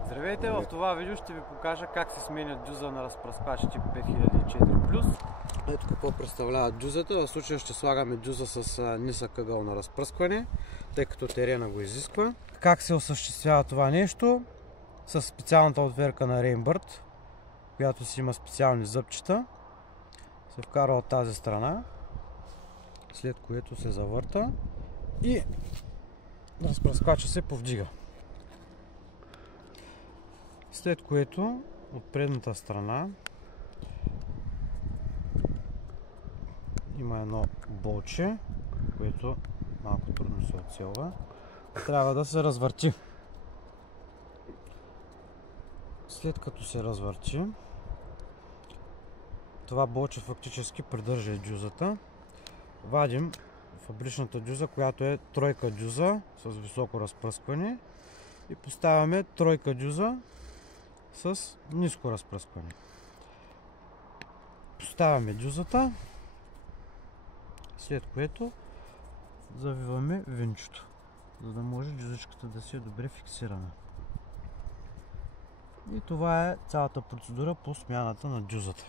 Здравейте, в това видео ще ви покажа как се сменя дюза на разпръсквач тип 5004+. Ето какво представлява дюзата. В случая ще слагаме дюза с нисък ъгъл на разпръскване, тъй като терена го изисква. Как се осъществява това нещо? С специалната отверка на Rainbird, която си има специални зъбчета, се вкарва от тази страна, след което се завърта и разпръсквача се повдига. След което от предната страна има едно болче, което малко трудно се отселва. Трябва да се развърти. След като се развърти, това болче фактически придържа и дюзата. Вадим фабричната дюза, която е тройка дюза с високо разпръскване, и поставяме тройка дюза с ниско разпръскване. Поставяме дюзата, след което завиваме винчето, за да може дюзичката да си е добре фиксирана. И това е цялата процедура по смяната на дюзата.